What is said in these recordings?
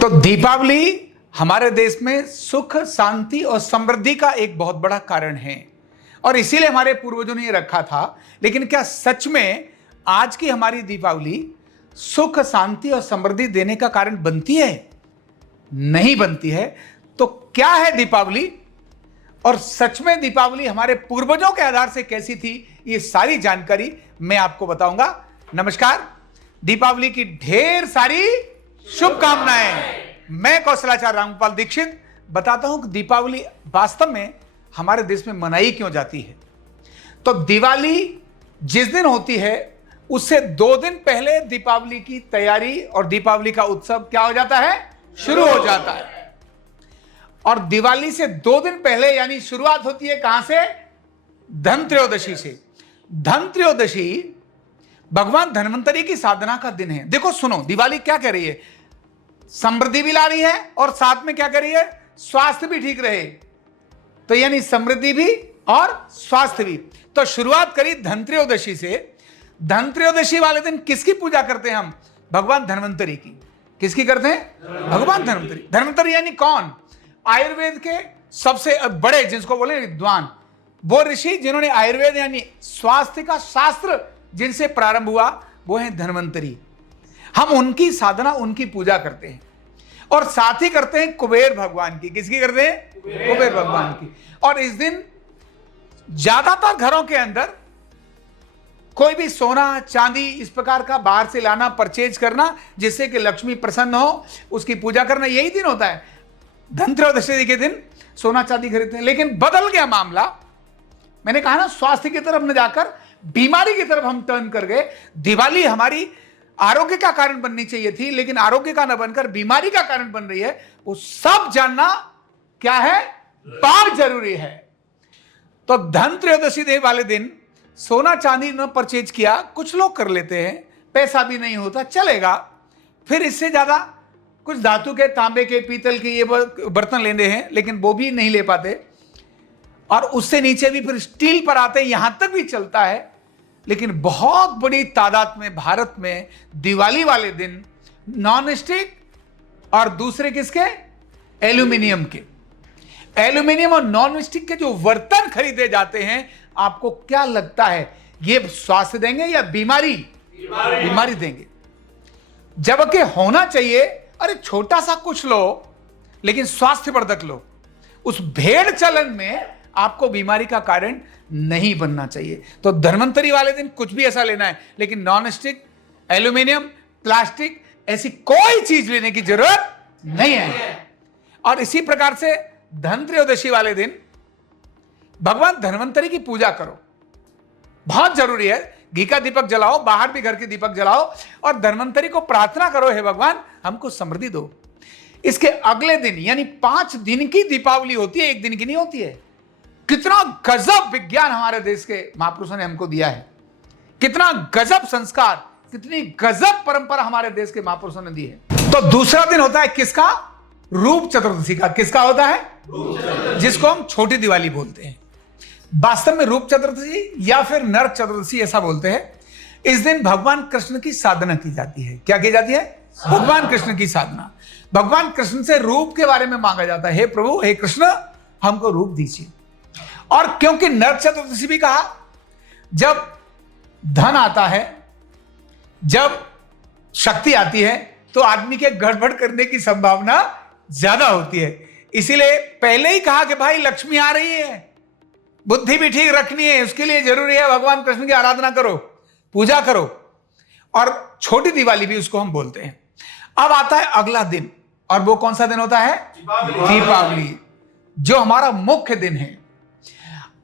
तो दीपावली हमारे देश में सुख, शांति और समृद्धि का एक बहुत बड़ा कारण है और इसीलिए हमारे पूर्वजों ने ये रखा था। लेकिन क्या सच में आज की हमारी दीपावली सुख, शांति और समृद्धि देने का कारण बनती है? नहीं बनती है। तो क्या है दीपावली और सच में दीपावली हमारे पूर्वजों के आधार से कैसी थी, ये सारी जानकारी मैं आपको बताऊंगा। नमस्कार, दीपावली की ढेर सारी शुभकामनाएं। मैं कौशलाचार्य रामगोपाल दीक्षित बताता हूं कि दीपावली वास्तव में हमारे देश में मनाई क्यों जाती है। तो दिवाली जिस दिन होती है उससे 2 दिन पहले दीपावली की तैयारी और दीपावली का उत्सव क्या हो जाता है, शुरू हो जाता है। और दिवाली से 2 दिन पहले यानी शुरुआत होती है कहां से? धनत्रयोदशी से। धनत्रयोदशी भगवान धन्वंतरी की साधना का दिन है। देखो सुनो, दिवाली क्या कह रही है? समृद्धि भी ला रही है और साथ में क्या कर रही है? स्वास्थ्य भी ठीक रहे। तो यानी समृद्धि भी और स्वास्थ्य भी। तो शुरुआत करी धनत्रयोदशी से। धनत्रयोदशी वाले दिन किसकी पूजा करते हैं हम? भगवान धन्वंतरी की। किसकी करते हैं? भगवान धन्वंतरी। धन्वंतरी यानी कौन? आयुर्वेद के सबसे बड़े, जिसको बोले विद्वान, वो ऋषि जिन्होंने आयुर्वेद यानी स्वास्थ्य का शास्त्र जिनसे प्रारंभ हुआ, वो है धन्वंतरी। हम उनकी साधना, उनकी पूजा करते हैं और साथ ही करते हैं कुबेर भगवान की। किसकी करते हैं? कुबेर भगवान की। और इस दिन ज्यादातर घरों के अंदर कोई भी सोना, चांदी इस प्रकार का बाहर से लाना, परचेज करना, जिससे कि लक्ष्मी प्रसन्न हो, उसकी पूजा करना, यही दिन होता है। धनत्रयोदशी के दिन सोना चांदी खरीदते हैं। लेकिन बदल गया मामला। मैंने कहा ना, स्वास्थ्य की तरफ न जाकर बीमारी की तरफ हम टर्न कर गए। दिवाली हमारी आरोग्य का कारण बननी चाहिए थी, लेकिन आरोग्य का न बनकर बीमारी का कारण बन रही है। वो सब जानना क्या है, बहुत जरूरी है। तो धनत्रयोदशी वाले दिन सोना चांदी न परचेज किया, कुछ लोग कर लेते हैं, पैसा भी नहीं होता, चलेगा। फिर इससे ज्यादा कुछ धातु के, तांबे के, पीतल के ये बर्तन लेने हैं, लेकिन वो भी नहीं ले पाते। और उससे नीचे भी फिर स्टील पर आते हैं, यहां तक भी चलता है। लेकिन बहुत बड़ी तादाद में भारत में दिवाली वाले दिन नॉन स्टिक और दूसरे किसके? एल्यूमिनियम के। एल्यूमिनियम और नॉन स्टिक के जो बर्तन खरीदे जाते हैं, आपको क्या लगता है ये स्वास्थ्य देंगे या बीमारी? बीमारी देंगे। जबकि होना चाहिए, अरे छोटा सा कुछ लो लेकिन स्वास्थ्यवर्धक लो। उस भेड़ चलन में आपको बीमारी का कारण नहीं बनना चाहिए। तो धन्वंतरी वाले दिन कुछ भी ऐसा लेना है, लेकिन नॉन स्टिक, एल्यूमिनियम, प्लास्टिक ऐसी कोई चीज लेने की जरूरत नहीं है। और इसी प्रकार से धनत्रयोदशी वाले दिन भगवान धन्वंतरी की पूजा करो, बहुत जरूरी है। घी का दीपक जलाओ, बाहर भी घर के दीपक जलाओ और धन्वंतरी को प्रार्थना करो, हे भगवान हमको समृद्धि दो। इसके अगले दिन यानी 5 दिन की दीपावली होती है, एक दिन की नहीं होती है। कितना गजब विज्ञान हमारे देश के महापुरुषों ने हमको दिया है, कितना गजब संस्कार, कितनी गजब परंपरा हमारे देश के महापुरुषों ने दी है। तो दूसरा दिन होता है किसका? रूप चतुर्दशी का। किसका होता है? जिसको हम छोटी दिवाली बोलते हैं। वास्तव में रूप चतुर्दशी या फिर नरक चतुर्दशी ऐसा बोलते हैं। इस दिन भगवान कृष्ण की साधना की जाती है। क्या की जाती है? भगवान कृष्ण की साधना। भगवान कृष्ण से रूप के बारे में मांगा जाता है, हे प्रभु, हे कृष्ण हमको रूप दीजिए। और क्योंकि नरक चतुर्दशी भी कहा, जब धन आता है, जब शक्ति आती है, तो आदमी के गड़बड़ करने की संभावना ज्यादा होती है। इसीलिए पहले ही कहा कि भाई लक्ष्मी आ रही है, बुद्धि भी ठीक रखनी है, उसके लिए जरूरी है भगवान कृष्ण की आराधना करो, पूजा करो। और छोटी दिवाली भी उसको हम बोलते हैं। अब आता है अगला दिन, और वो कौन सा दिन होता है? दीपावली, जो हमारा मुख्य दिन है।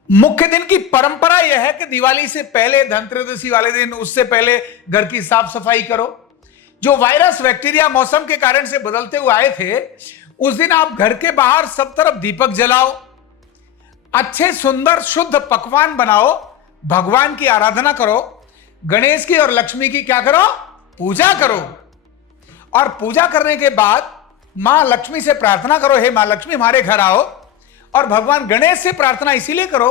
मुख्य दिन की परंपरा यह है कि दिवाली से पहले, धनत्रयोदशी वाले दिन, उससे पहले घर की साफ सफाई करो। जो वायरस, बैक्टीरिया मौसम के कारण से बदलते हुए आए थे, उस दिन आप घर के बाहर सब तरफ दीपक जलाओ, अच्छे सुंदर शुद्ध पकवान बनाओ, भगवान की आराधना करो, गणेश की और लक्ष्मी की क्या करो? पूजा करो। और पूजा करने के बाद मां लक्ष्मी से प्रार्थना करो, हे मां लक्ष्मी हमारे घर आओ। और भगवान गणेश से प्रार्थना इसीलिए करो,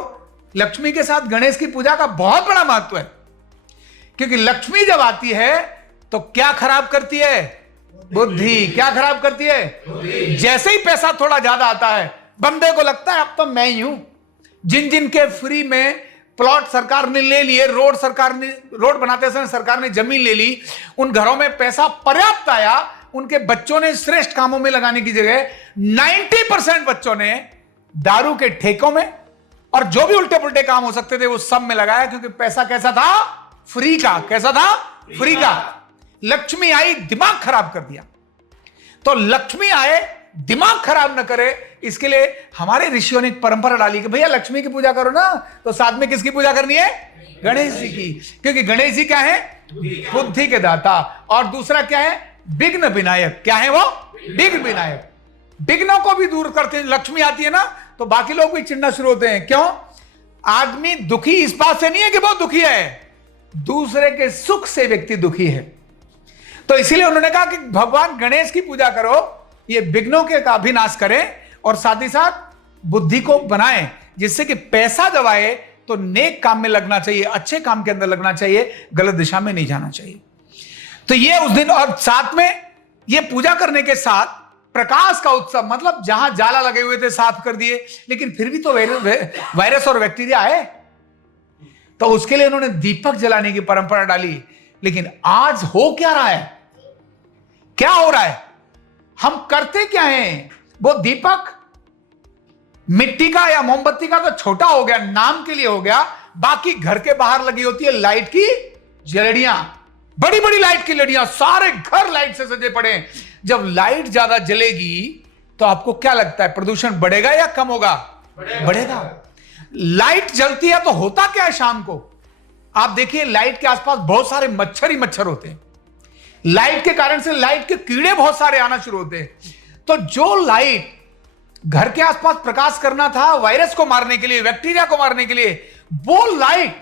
लक्ष्मी के साथ गणेश की पूजा का बहुत बड़ा महत्व है। क्योंकि लक्ष्मी जब आती है तो क्या खराब करती है? बुद्धि क्या खराब करती है? जैसे ही पैसा थोड़ा ज्यादा आता है, बंदे को लगता है अब तो मैं ही हूं। जिन जिन के फ्री में प्लॉट सरकार ने ले लिए, रोड बनाते समय सरकार ने जमीन ले ली, उन घरों में पैसा पर्याप्त आया, उनके बच्चों ने श्रेष्ठ कामों में लगाने की जगह 90% बच्चों ने दारू के ठेकों में और जो भी उल्टे पुल्टे काम हो सकते थे वो सब में लगाया, क्योंकि पैसा कैसा था? फ्री का। कैसा था? फ्री का। लक्ष्मी आई, दिमाग खराब कर दिया। तो लक्ष्मी आए, दिमाग खराब न करे, इसके लिए हमारे ऋषियों ने एक परंपरा डाली कि भैया लक्ष्मी की पूजा करो ना, तो साथ में किसकी पूजा करनी है? गणेश जी की। क्योंकि गणेश जी क्या है? बुद्धि के दाता। और दूसरा क्या है? विघ्न विनायक। क्या है वो? विघ्न विनायक। विघ्नों को भी दूर करते हैं। लक्ष्मी आती है ना तो बाकी लोग भी चिढ़ना शुरू होते हैं। क्यों? आदमी दुखी इस बात से नहीं है कि बहुत दुखी है, दूसरे के सुख से व्यक्ति दुखी है। तो इसीलिए उन्होंने कहा कि भगवान गणेश की पूजा करो, ये विघ्नों के का भी नाश करें और साथ ही साथ बुद्धि को बनाएं, जिससे कि पैसा जब आए तो नेक काम में लगना चाहिए, अच्छे काम के अंदर लगना चाहिए, गलत दिशा में नहीं जाना चाहिए। तो ये उस दिन, और साथ में ये पूजा करने के साथ प्रकाश का उत्सव, मतलब जहां जाला लगे हुए थे साफ कर दिए, लेकिन फिर भी तो वायरस और बैक्टीरिया आए, तो उसके लिए उन्होंने दीपक जलाने की परंपरा डाली। लेकिन आज हो क्या रहा है? क्या हो रहा है? हम करते क्या हैं? वो दीपक मिट्टी का या मोमबत्ती का तो छोटा हो गया, नाम के लिए हो गया, बाकी घर के बाहर लगी होती है लाइट की जलड़ियां, बड़ी बड़ी लाइट की लड़ियां, सारे घर लाइट से सजे पड़े हैं। जब लाइट ज्यादा जलेगी तो आपको क्या लगता है, प्रदूषण बढ़ेगा या कम होगा? बढ़ेगा। लाइट जलती है तो होता क्या है शाम को? आप देखिए लाइट के आसपास बहुत सारे मच्छर ही मच्छर होते हैं। लाइट के कारण से लाइट के कीड़े बहुत सारे आना शुरू होते हैं। तो जो लाइट घर के आसपास प्रकाश करना था वायरस को मारने के लिए, बैक्टीरिया को मारने के लिए, वो लाइट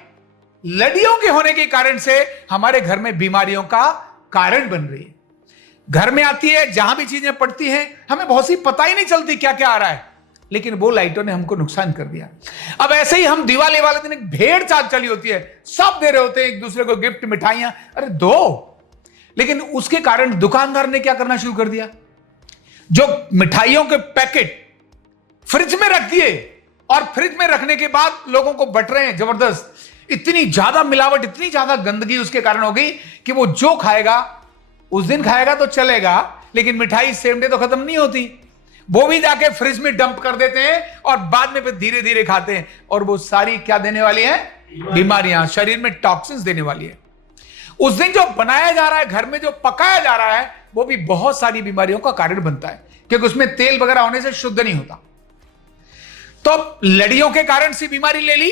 लड़ियों के होने के कारण से हमारे घर में बीमारियों का कारण बन रही है। घर में आती है, जहां भी चीजें पड़ती हैं, हमें बहुत सी पता ही नहीं चलती क्या क्या आ रहा है, लेकिन वो लाइटों ने हमको नुकसान कर दिया। अब ऐसे ही हम दिवाली वाले दिन एक भेड़ चाल चली होती है, सब दे रहे होते हैं एक दूसरे को गिफ्ट, मिठाइयां, अरे दो। लेकिन उसके कारण दुकानदार ने क्या करना शुरू कर दिया? जो मिठाइयों के पैकेट फ्रिज में रख दिए, और फ्रिज में रखने के बाद लोगों को बट रहे हैं जबरदस्त। इतनी ज्यादा मिलावट, इतनी ज्यादा गंदगी उसके कारण हो गई कि वो जो खाएगा उस दिन खाएगा तो चलेगा, लेकिन मिठाई सेम डे तो खत्म नहीं होती, वो भी जाके फ्रिज में डंप कर देते हैं और बाद में फिर धीरे धीरे खाते हैं। और वो सारी क्या देने वाली है? बीमारियां, शरीर में टॉक्सिन्स देने वाली है। उस दिन जो बनाया जा रहा है, घर में जो पकाया जा रहा है, वो भी बहुत सारी बीमारियों का कारण बनता है, क्योंकि उसमें तेल वगैरह होने से शुद्ध नहीं होता। तो लड़ियों के कारण सी बीमारी ले ली,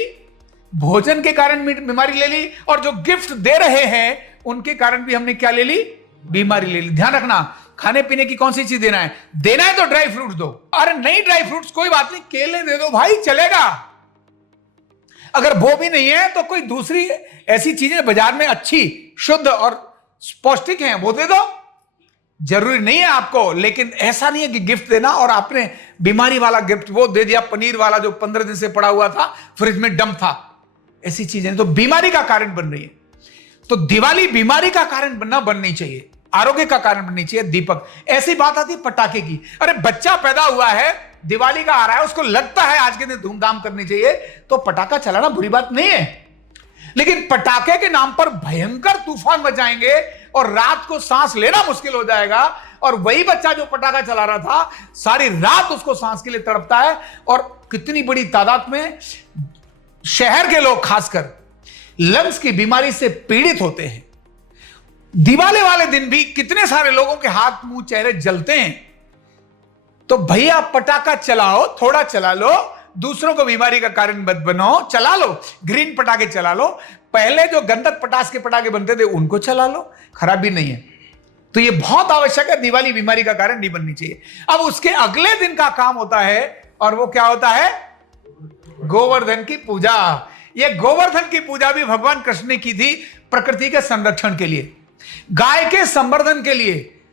भोजन के कारण बीमारी ले ली, और जो गिफ्ट दे रहे हैं उनके कारण भी हमने क्या ले ली? बीमारी ले ली। ध्यान रखना, खाने पीने की कौन सी चीज देना है? देना है तो ड्राई फ्रूट्स दो। अरे नहीं ड्राई फ्रूट्स कोई बात नहीं, केले दे दो भाई, चलेगा। अगर वो भी नहीं है तो कोई दूसरी ऐसी चीजें बाजार में अच्छी, शुद्ध और पौष्टिक हैं, वो दे दो। जरूरी नहीं है आपको, लेकिन ऐसा नहीं है कि गिफ्ट देना और आपने बीमारी वाला गिफ्ट वो दे दिया, पनीर वाला जो 15 दिन से पड़ा हुआ था, फ्रिज में डंप था। ऐसी चीजें तो बीमारी का कारण बन रही है। तो दिवाली बीमारी का कारण बननी चाहिए, आरोग्य का कारण बननी चाहिए। दीपक, ऐसी बात आती है पटाखे की। अरे बच्चा पैदा हुआ है, दिवाली का आ रहा है, उसको लगता है आज के दिन धूमधाम करनी चाहिए, तो पटाखा चलाना बुरी बात नहीं है। लेकिन पटाखे के नाम पर भयंकर तूफान मचाएंगे और रात को सांस लेना मुश्किल हो जाएगा। और वही बच्चा जो पटाखा चला रहा था, सारी रात उसको सांस के लिए तड़पता है। और कितनी बड़ी तादाद में शहर के लोग खासकर लंग्स की बीमारी से पीड़ित होते हैं। दिवाली वाले दिन भी कितने सारे लोगों के हाथ, मुंह, चेहरे जलते हैं। तो भैया पटाखा चलाओ, थोड़ा चला लो, दूसरों को बीमारी का कारण मत बनो, चला लो। ग्रीन पटाखे चला लो, पहले जो गंधक पटास के पटाखे बनते थे उनको चला लो, खराबी नहीं है। तो ये बहुत आवश्यक है, दिवाली बीमारी का कारण नहीं बननी चाहिए। अब उसके अगले दिन का काम होता है, और वो क्या होता है? गोवर्धन की पूजा। ये गोवर्धन की पूजा भी भगवान कृष्ण ने की थी प्रकृति के संरक्षण के लिए, गाय के संवर्धन के लिए।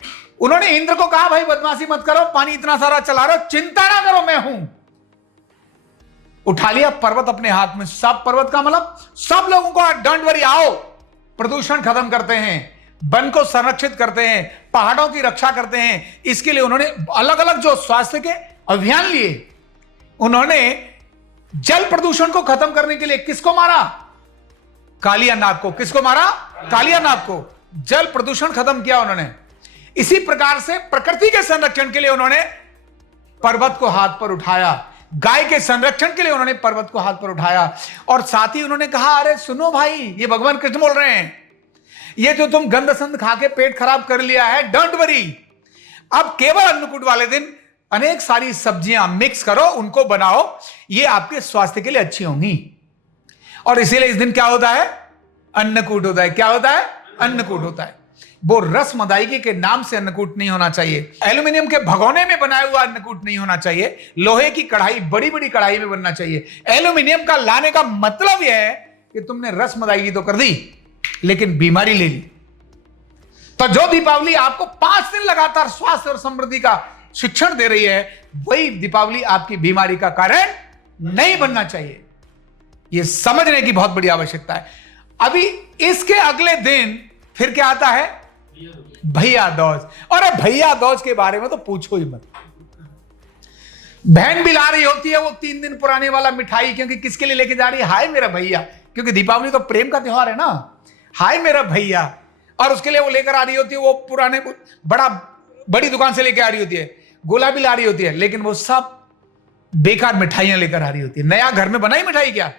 उन्होंने इंद्र को कहा, भाई बदमाशी मत करो, पानी इतना सारा चला रहे हो, चिंता ना करो, मैं हूं। उठा लिया पर्वत अपने हाथ में। सब पर्वत का मतलब सब लोगों को, डोंट वरी, आओ प्रदूषण खत्म करते हैं, वन को संरक्षित करते हैं, पहाड़ों की रक्षा करते हैं। इसके लिए उन्होंने अलग अलग जो स्वास्थ्य के अभियान लिए। उन्होंने जल प्रदूषण को खत्म करने के लिए किसको मारा? कालिया नाग को। किसको मारा? कालिया नाग को। जल प्रदूषण खत्म किया उन्होंने। इसी प्रकार से प्रकृति के संरक्षण के लिए उन्होंने पर्वत को हाथ पर उठाया। गाय के संरक्षण के लिए उन्होंने पर्वत को हाथ पर उठाया। और साथ ही उन्होंने कहा, अरे सुनो भाई, ये भगवान कृष्ण बोल रहे हैं, ये जो तुम गंद संद खा के पेट खराब कर लिया है, डोंट वरी, अब केवल अन्नकूट वाले दिन अनेक सारी सब्जियां मिक्स करो, उनको बनाओ, ये आपके स्वास्थ्य के लिए अच्छी होंगी। और इसीलिए इस दिन क्या होता है? अन्नकूट होता है। क्या होता है? अन्नकूट होता है। वो रस मदाई के नाम से अन्नकूट नहीं होना चाहिए। एल्यूमिनियम के भगोने में बनाया हुआ अन्नकूट नहीं होना चाहिए। लोहे की कढ़ाई, बड़ी बड़ी कढ़ाई में बनना चाहिए। एल्यूमिनियम का लाने का मतलब यह है कि तुमने रस मदाई तो कर दी, लेकिन बीमारी ले ली। तो जो दीपावली आपको 5 दिन लगातार स्वास्थ्य और समृद्धि का शिक्षण दे रही है, वही दीपावली आपकी बीमारी का कारण नहीं बनना चाहिए। यह समझने की बहुत बड़ी आवश्यकता है। अभी इसके अगले दिन फिर क्या आता है? भैया दूज। और भैया दूज के बारे में तो पूछो ही मत। बहन भी ला रही होती है वो 3 दिन पुराने वाला मिठाई, क्योंकि किसके लिए लेके जा रही है? हाय मेरा भैया, क्योंकि दीपावली तो प्रेम का त्योहार है ना। हाय मेरा भैया। और उसके लिए वो लेकर आ रही होती है वो पुराने बड़ी दुकान से लेकर आ रही होती है, गोला भी ला रही होती है, लेकिन वो सब बेकार मिठाइयां लेकर आ रही होती है। नया घर में बनाई मिठाई क्या?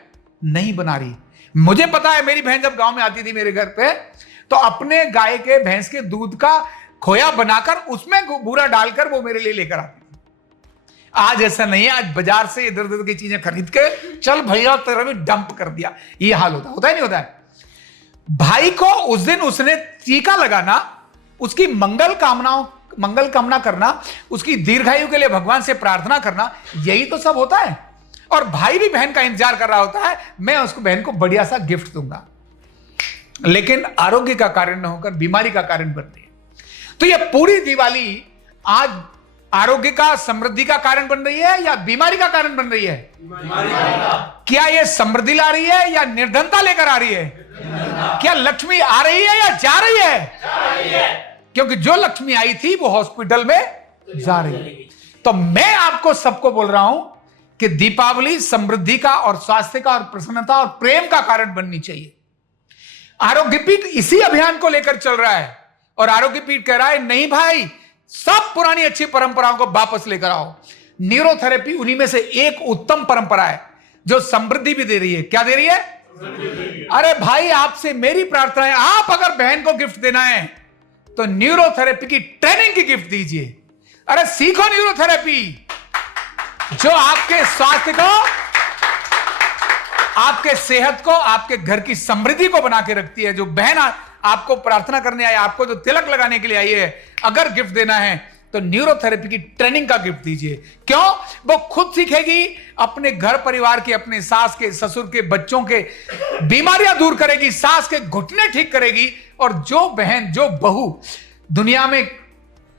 नहीं बना रही। मुझे पता है, मेरी बहन जब गांव में आती थी मेरे घर पे, तो अपने गाय के भैंस के दूध का खोया बनाकर उसमें बूरा डालकर वो मेरे लिए लेकर आती थी। आज ऐसा नहीं है। आज बाजार से इधर उधर की चीजें खरीद के चल भैया तेरा भी डंप कर दिया। ये हाल होता है नहीं होता है? भाई को उस दिन उसने टीका लगाना, उसकी मंगल कामना करना, उसकी दीर्घायु के लिए भगवान से प्रार्थना करना, यही तो सब होता है। और भाई भी बहन का इंतजार कर रहा होता है, मैं उसको बहन को बढ़िया सा गिफ्ट दूंगा, लेकिन आरोग्य का कारण न होकर बीमारी का कारण बन रही है। तो यह पूरी दिवाली आज आरोग्य का, समृद्धि का कारण बन रही है या बीमारी का कारण बन रही है? क्या यह समृद्धि ला रही है या निर्धनता लेकर आ रही है? क्या लक्ष्मी आ रही है या जा रही है? क्योंकि जो लक्ष्मी आई थी वो हॉस्पिटल में जा रही है। तो मैं आपको सबको बोल रहा हूं कि दीपावली समृद्धि का और स्वास्थ्य का और प्रसन्नता और प्रेम का कारण बननी चाहिए। आरोग्य पीठ इसी अभियान को लेकर चल रहा है। और आरोग्य पीठ कह रहा है, नहीं भाई, सब पुरानी अच्छी परंपराओं को वापस लेकर आओ। न्यूरोथेरेपी उन्हीं में से एक उत्तम परंपरा है जो समृद्धि भी दे रही है। क्या दे रही है? अरे भाई, आपसे मेरी प्रार्थना है, आप अगर बहन को गिफ्ट देना है तो न्यूरोथेरेपी की ट्रेनिंग की गिफ्ट दीजिए। अरे सीखो न्यूरोथेरेपी, जो आपके स्वास्थ्य को, आपके सेहत को, आपके घर की समृद्धि को बना के रखती है। जो बहन आपको प्रार्थना करने आई, आपको जो तिलक लगाने के लिए आई है, अगर गिफ्ट देना है तो न्यूरोथेरेपी की ट्रेनिंग का गिफ्ट दीजिए। क्यों? वो खुद सीखेगी, अपने घर परिवार के, अपने सास के, ससुर के, बच्चों के बीमारियां दूर करेगी, सास के घुटने ठीक करेगी। और जो बहन, जो बहू दुनिया में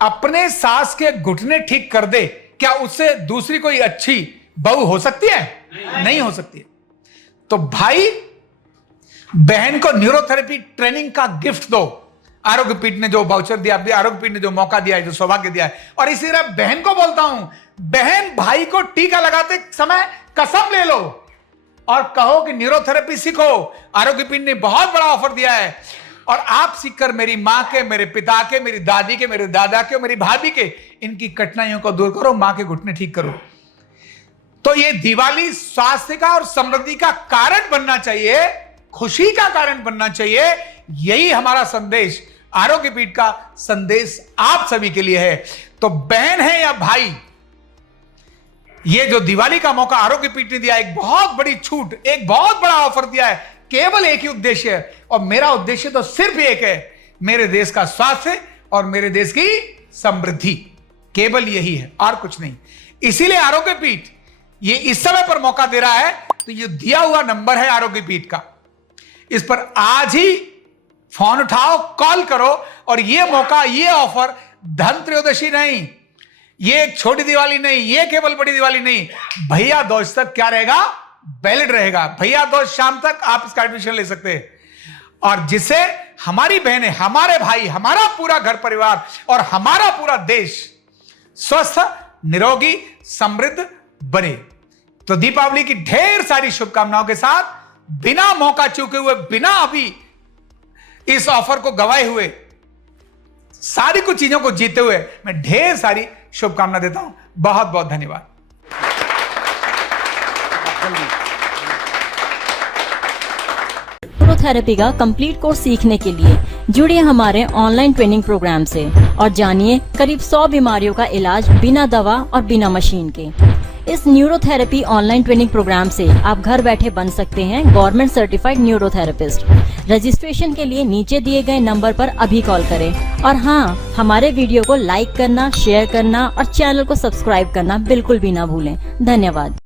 अपने सास के घुटने ठीक कर दे, क्या उससे दूसरी कोई अच्छी बहू हो सकती है? नहीं हो सकती है। तो भाई, बहन को न्यूरोथेरेपी ट्रेनिंग का गिफ्ट दो। आरोग्य पीठ ने जो वाउचर दिया, आरोग्य पीठ ने जो मौका दिया है, जो सौभाग्य दिया है। और इसी तरह बहन को बोलता हूं, बहन भाई को टीका लगाते समय कसम ले लो और कहो कि न्यूरोथेरेपी सीखो। आरोग्य पीठ ने बहुत बड़ा ऑफर दिया है और आप सीखकर मेरी मां के, मेरे पिता के, मेरी दादी के, मेरे दादा के और मेरी भाभी के इनकी कठिनाइयों को दूर करो, मां के घुटने ठीक करो। तो ये दिवाली स्वास्थ्य का और समृद्धि का कारण बनना चाहिए, खुशी का कारण बनना चाहिए। यही हमारा संदेश, आरोग्य पीठ का संदेश आप सभी के लिए है। तो बहन है या भाई, ये जो दिवाली का मौका आरोग्य पीठ ने दिया, एक बहुत बड़ी छूट, एक बहुत बड़ा ऑफर दिया है। केवल एक ही उद्देश्य है, और मेरा उद्देश्य तो सिर्फ एक है, मेरे देश का स्वास्थ्य और मेरे देश की समृद्धि। केवल यही है और कुछ नहीं। इसीलिए आरोग्य पीठ ये इस समय पर मौका दे रहा है। तो ये दिया हुआ नंबर है आरोग्य पीठ का, इस पर आज ही फोन उठाओ, कॉल करो। और ये मौका, ये ऑफर धन त्रयोदशी नहीं, ये एक छोटी दिवाली नहीं, ये केवल बड़ी दिवाली नहीं, भैया दूज तक क्या रहेगा? वैलिड रहेगा। भैया दूज शाम तक आप इसका एडमिशन ले सकते हैं। और जिसे हमारी बहनें, हमारे भाई, हमारा पूरा घर परिवार और हमारा पूरा देश स्वस्थ, निरोगी, समृद्ध बने। तो दीपावली की ढेर सारी शुभकामनाओं के साथ, बिना मौका चूके हुए, बिना अभी इस ऑफर को गवाए हुए, सारी कुछ चीजों को जीते हुए मैं ढेर सारी शुभकामना देता हूं। बहुत बहुत धन्यवाद। न्यूरोथेरेपी का कंप्लीट कोर्स सीखने के लिए जुड़िए हमारे ऑनलाइन ट्रेनिंग प्रोग्राम से और जानिए करीब 100 बीमारियों का इलाज बिना दवा और बिना मशीन के। इस न्यूरोथेरेपी ऑनलाइन ट्रेनिंग प्रोग्राम से आप घर बैठे बन सकते हैं गवर्नमेंट सर्टिफाइड न्यूरोथेरेपिस्ट। रजिस्ट्रेशन के लिए नीचे दिए गए नंबर पर अभी कॉल करें और हाँ, हमारे वीडियो को लाइक करना, शेयर करना और चैनल को सब्सक्राइब करना बिल्कुल भी ना भूलें। धन्यवाद।